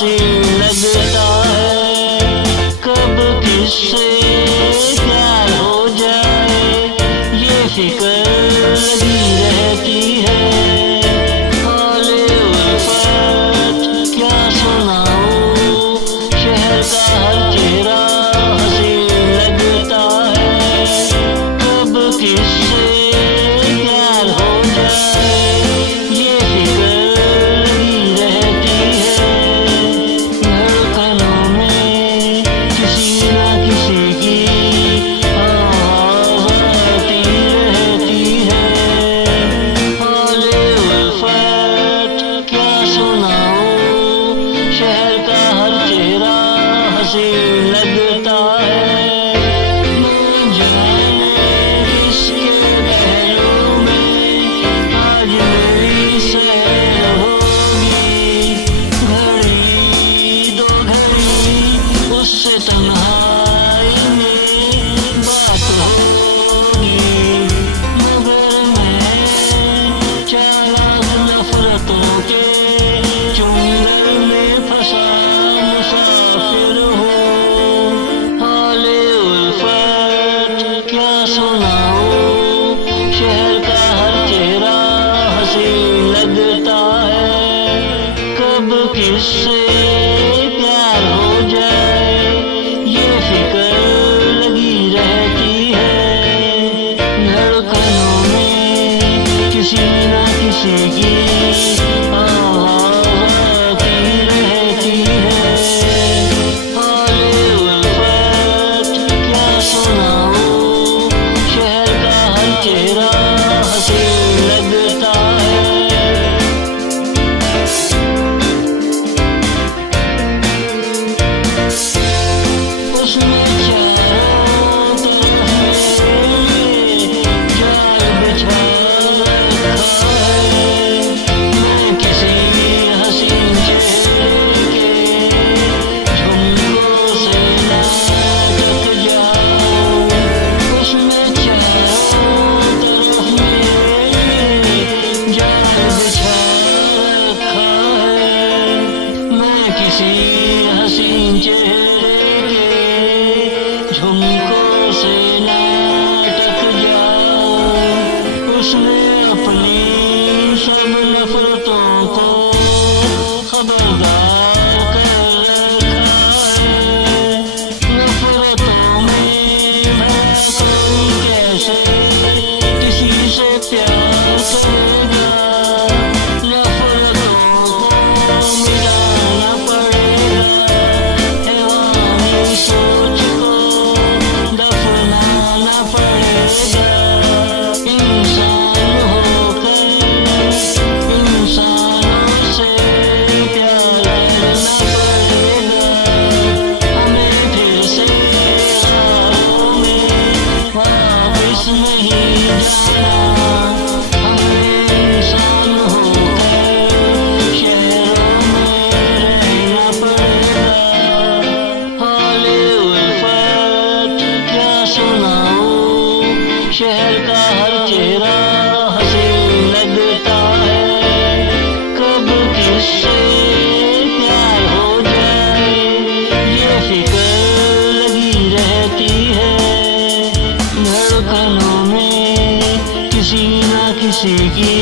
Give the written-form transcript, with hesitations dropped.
हंसी लगता है। कब किससे प्यार हो जाए ये फिक्र लगी रहती है। हाले उल्फत क्या सुनाऊं, शहर का हर चेहरा हंसी लगता है। कब किससे प्यार हो जाए ये फिक्र लगी रहती है। धड़कनों में किसी ना किसी की आवाज़ आती रहती है। हाले उल्फत क्या सुनाऊं, शहर का हर चेहरा हंसी लगता है। न जाने किसके पहलू में आज मेरी सैर होगी। घड़ी दो घड़ी उससे तन्हाई में बात होगी। मगर मैं चालाक नफरतों के चुंगल में फंसा मुसाफिर हूँ। हाले उल्फत क्या सुनाऊं, शहर का हर चेहरा हंसी लगता है। कब किससे प्यार हो जाए ये फिक्र लगी रहती है। धड़कनों में किसी ना किसी की आवाज़ आती रहती है। हाले उल्फत क्या सुनाऊं, शहर का हर चेहरा हंसी लगता है। उसने चारों तरफ मेरे जाल बिछा रखा है। मैं किसी हसीन चेहरे के झुमकों से ना ढक जाऊं। उसने चारों तरफ मेरे जाल बिछा रखा है। मैं किसी हसीन चेहरे के झुमकों से ना ढक जाऊं। उसने अपनी सब नफरतों को खबरदार कर रखा है। नफरतों में भरा कोई कैसे किसी से प्यार करेगा। नफरतों को मिटाना पड़ेगा, हैवानी सोच को दफनाना पड़ेगा। इंसान होकर इंसानों से प्यार करना पड़ेगा। हमें फिर से राहों में वापिस नहीं जाना। हमें इंसान होकर शहरों में रहना पड़ेगा। हाले उल्फत क्या सुनाऊं, शहर का हर चेहरा हंसी लगता है। कब किससे प्यार हो जाए ये फिक्र लगी रहती है। धड़कनों में किसी ना किसी की